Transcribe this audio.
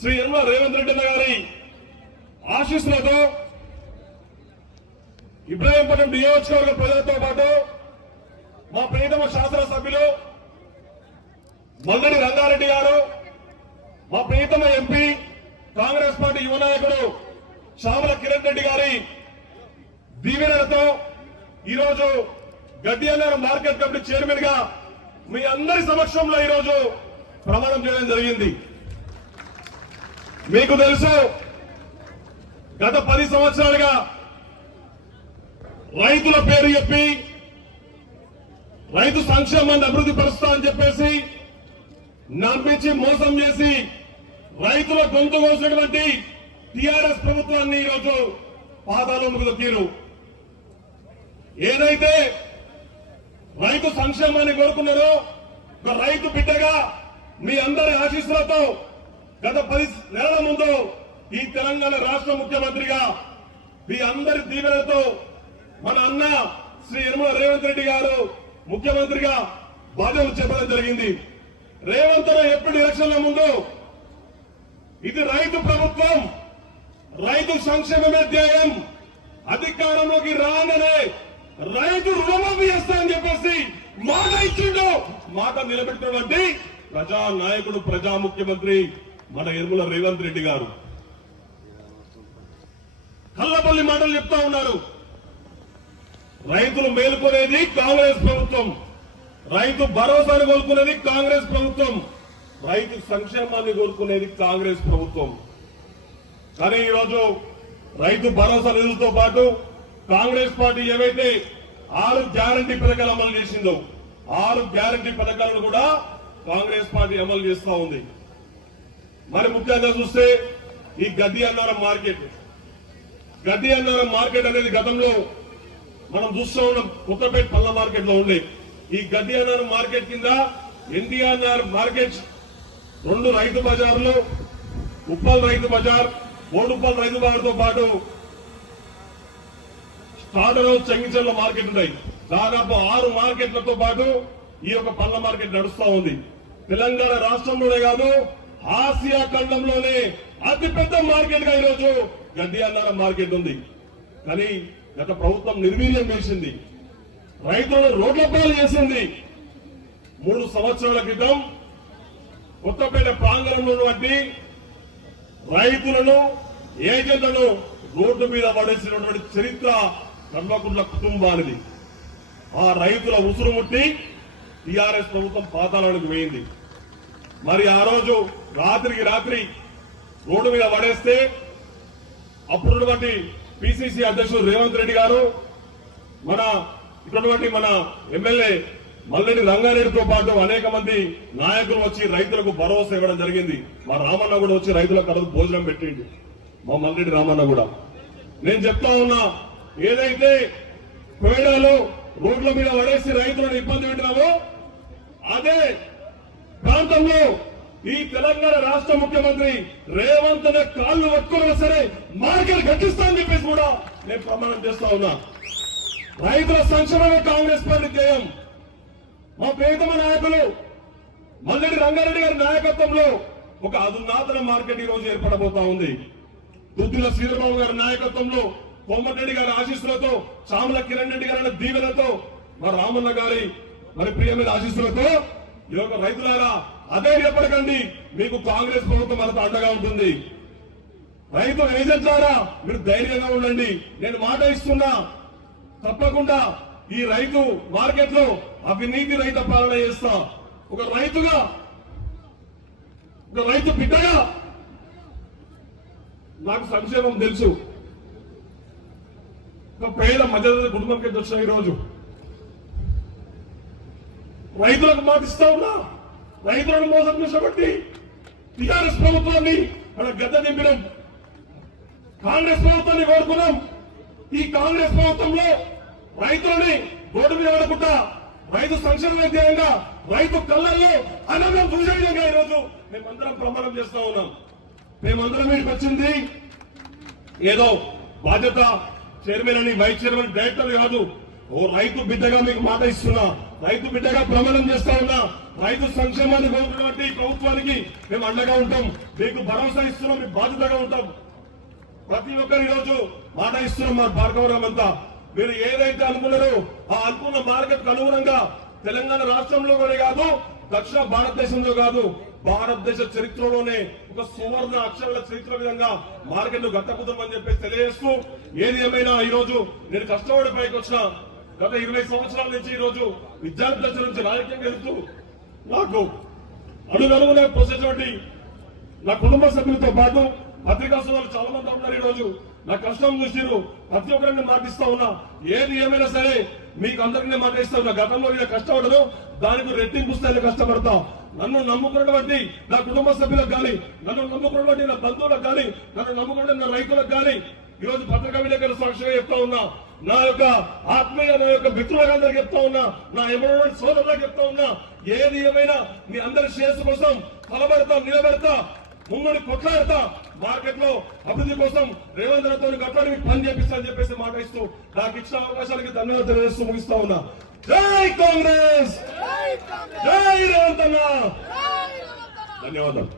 శ్రీ యనమల రేవంత్ రెడ్డి గారి ఆశీస్సులతో ఇబ్రాహీంపట్నం నియోజకవర్గ ప్రజలతో పాటు మా ప్రియతమ శాసనసభ్యులు మల్లెడి రంగారెడ్డి గారు, మా ప్రియతమ ఎంపీ కాంగ్రెస్ పార్టీ యువ నాయకుడు చామల కిరణ్ రెడ్డి గారి దీవెనలతో ఈరోజు గడ్డియన్నవరం మార్కెట్ కమిటీ చైర్మన్ గా మీ అందరి సమక్షంలో ఈరోజు ప్రమాణం చేయడం జరిగింది. మీకు తెలుసు, గత 10 సంవత్సరాలుగా రైతుల పేరు చెప్పి రైతు సంక్షేమాన్ని అభివృద్ధి పరుస్తా అని చెప్పేసి నమ్మించి మోసం చేసి రైతుల గొంతు కోసినటువంటి టీఆర్ఎస్ ప్రభుత్వాన్ని ఈరోజు పాదాలకు దొక్కిరు. ఏదైతే రైతు సంక్షేమాన్ని కోరుకున్నారో ఒక రైతు బిడ్డగా మీ అందరి ఆశీస్సులతో గత 10 నెలల ముందు ఈ తెలంగాణ రాష్ట్ర ముఖ్యమంత్రిగా మీ అందరి దీవెనలతో మన అన్న శ్రీ యనమల రేవంత్ రెడ్డి గారు ముఖ్యమంత్రిగా బాధ్యతలు చెప్పడం జరిగింది. రేవంత్ ఎప్పుడు ఎలక్షన్ల ముందు ఇది రైతు ప్రభుత్వం, రైతు సంక్షేమమే ధ్యేయం, అధికారంలోకి రాగానే రైతు రుణమాఫీ చేస్తా అని చెప్పేసి మాట ఇచ్చిండు. మాట నిలబెట్టినటువంటి ప్రజా నాయకుడు, ప్రజా ముఖ్యమంత్రి మన యనమల రేవంత్ రెడ్డి గారు కల్లపల్లి మాటలు చెప్తా ఉన్నారు. రైతులు మేలుకునేది కాంగ్రెస్ ప్రభుత్వం, రైతు భరోసాను కోరుకునేది కాంగ్రెస్ ప్రభుత్వం, రైతు సంక్షేమాన్ని కోరుకునేది కాంగ్రెస్ ప్రభుత్వం. కానీ ఈరోజు రైతు భరోసా నిధులతో పాటు కాంగ్రెస్ పార్టీ ఏవైతే 6 గ్యారంటీ పథకాలు అమలు చేసిందో 6 గ్యారంటీ పథకాలను కూడా కాంగ్రెస్ పార్టీ అమలు చేస్తా ఉంది. మరి ముఖ్యంగా చూస్తే ఈ గడ్డి అన్నవరం మార్కెట్ అనేది గతంలో మనం చూస్తూ ఉన్నాం, కొత్తపేట పళ్ళ మార్కెట్ లో ఉండే ఈ గడ్డి అన్నవరం మార్కెట్ కింద ఎన్టీఆర్ మార్కెట్ 2 రైతు బజార్లు, ఉప్పల్ రైతు బజార్, బోడుప్పల్ రైతు బజార్తో పాటు స్టార్టర్ హౌస్ చెంగిచెర్ల మార్కెట్ ఉన్నాయి. దాదాపు 6 మార్కెట్లతో పాటు ఈ యొక్క పళ్ళ మార్కెట్ నడుస్తా ఉంది. తెలంగాణ రాష్ట్రంలోనే కాదు, ఆసియా ఖండంలోనే అతిపెద్ద మార్కెట్ గా ఈరోజు గడ్డి అన్నవరం మార్కెట్ ఉంది. కానీ గత ప్రభుత్వం నిర్వీర్యం చేసింది, రైతులను రోడ్ల పాలు చేసింది. 3 సంవత్సరాల క్రితం కొత్తపేట ప్రాంగణంలో ఉన్నటువంటి రైతులను, ఏజెంట్లను రోడ్డు మీద పడేసినటువంటి చరిత్ర కల్వకుంట్ల కుటుంబానిది. ఆ రైతుల ఉసురు ముట్టి టీఆర్ఎస్ ప్రభుత్వం పాతాళానికి వేయింది. మరి ఆ రోజు రాత్రికి రాత్రి రోడ్డు మీద పడేస్తే అప్పుడున్నటువంటి పిసిసి అధ్యక్షుడు రేవంత్ రెడ్డి గారు, మన ఎమ్మెల్యే మల్లెడి రంగారెడ్డితో పాటు అనేక మంది నాయకులు వచ్చి రైతులకు భరోసా ఇవ్వడం జరిగింది. మా రామన్న కూడా వచ్చి రైతులకు అడుగు భోజనం పెట్టిండు, మా మల్లెడి రామన్న కూడా. నేను చెప్తా ఉన్నా, ఏదైతే కోయడాలో రోడ్ల మీద పడేసి రైతులను ఇబ్బంది పెట్టినామో అదే ప్రాంతంలో ఈ తెలంగాణ రాష్ట్ర ముఖ్యమంత్రి రేవంత్ కాళ్ళు పట్టుకున్నా సరే మార్కెట్ గట్టిస్తానని చెప్పేసి కూడా నేను ప్రమాణం చేస్తా ఉన్నా. రైతుల సంక్షేమమే కాంగ్రెస్ పార్టీ ధ్యేయం. మా ప్రియతమ నాయకులు మల్లెడి రంగారెడ్డి గారి నాయకత్వంలో ఒక అధునాతన మార్కెట్ ఈ రోజు ఏర్పడబోతా ఉంది. దుద్దిల శ్రీధరబాబు గారి నాయకత్వంలో, కోమటిరెడ్డి గారి ఆశీస్సులతో, చామల కిరణ్ రెడ్డి గారి దీవెనతో, మా రామన్న గారి ప్రియమైన ఆశీస్సులతో ఈ యొక్క రైతులారా అదే నిలబడకండి, మీకు కాంగ్రెస్ ప్రభుత్వం మనతో అండగా ఉంటుంది. రైతు ఏజెంట్లారా మీరు ధైర్యంగా ఉండండి. నేను మాట ఇస్తున్నా, తప్పకుండా ఈ రైతు మార్కెట్ లో అవినీతి రహిత పాలన చేస్తా. ఒక రైతుగా, ఒక రైతు బిడ్డగా నాకు సంక్షేమం తెలుసు. ఒక పేద మధ్యతరగతి కుటుంబం కింద వచ్చిన ఈరోజు రైతులకు మాట ఇస్తా ఉన్నా. రైతులను మోసం చేసినటువంటి టీఆర్ఎస్ ప్రభుత్వాన్ని మన గద్ద దింపినాం, కాంగ్రెస్ ప్రభుత్వాన్ని కోరుకున్నాం. ఈ కాంగ్రెస్ ప్రభుత్వంలో రైతులని రోడ్డు మీద పడకుండా రైతు సంక్షేమ ధ్యేయంగా రైతు కళ్ళల్లో అన్నం చూసే విధంగా ఈరోజు మేమందరం ప్రమాణం చేస్తా ఉన్నాం. మేమందరం వీటికి వచ్చింది ఏదో బాధ్యత చైర్మన్ అని, వైస్ చైర్మన్, డైరెక్టర్ కాదు. ఓ రైతు బిడ్డగా మీకు మాట ఇస్తున్నా. రైతు బిడ్డగా ప్రమాణం చేస్తా ఉన్నా. రైతు సంక్షేమాన్ని కోరుకున్నటువంటి ప్రభుత్వానికి మేము అండగా ఉంటాం. మీకు భరోసా ఇస్తున్నాం, మీకు బాధ్యతగా ఉంటాం. ప్రతి ఒక్కరు ఈ రోజు మాట ఇస్తున్నాం. మా భార్గవరావు అంతా మీరు ఏదైతే అనుకున్నారో ఆ అనుకున్న మార్కెట్ అనుగుణంగా తెలంగాణ రాష్ట్రంలో కూడా కాదు, దక్షిణ భారతదేశంలో కాదు, భారతదేశ చరిత్రలోనే ఒక సువర్ణ అక్షరాల చరిత్ర విధంగా మార్కెట్ గట్టకుతామని చెప్పేసి తెలియజేస్తూ, ఏది ఏమైనా ఈ రోజు నేను కష్టపడి పైకి వచ్చిన గత 20 సంవత్సరాల నుంచి ఈ రోజు విద్యార్థి దశ నుంచి రాజకీయంగా వెళ్తూ నాకు అడుగడుగునే పోసేటువంటి నా కుటుంబ సభ్యులతో పాటు పత్రికా సోదరులు చాలా మంది ఉన్నారు. ఈ రోజు నా కష్టం చూసిరు, ప్రతి ఒక్కరిని మాటిస్తా ఉన్నా. ఏది ఏమైనా సరే మీకు అందరికీ మాటిస్తా ఉన్నా. గతంలో నేను కష్టపడను, దానికి రెట్టింపు స్థాయిలో కష్టపడతా. నన్ను నమ్ముకున్నటువంటి నా కుటుంబ సభ్యులకు కానీ, నన్ను నమ్ముకున్నటువంటి నా బంధువులకు కానీ, నన్ను నమ్ముకున్న నా రైతులకు కానీ ఈ రోజు పత్రికా విలేకరుల సాక్షిగా చెప్తా ఉన్నా. నా యొక్క ఆత్మీయ నా యొక్క మిత్రులందరికీ చెప్తా ఉన్నా, నా ఎవరైనా సోదరులకు చెప్తా ఉన్నా. ఏది ఏమైనా మీ అందరి శ్రేయస్సు కోసం తలబెడతా, నిలబెడతా, ముంగడి కొట్లాడతా. మార్కెట్ లో అభివృద్ధి కోసం రేవంత్ రెడ్డితో గట్లాడి పని చేపిస్తా అని చెప్పేసి మాట ఇస్తూ నాకు ఇచ్చిన అవకాశాలకి ధన్యవాదాలు తెలియజేస్తూ ముగిస్తా ఉన్నా. జై కాంగ్రెస్, జై రేవంత్ అన్న. ధన్యవాదాలు.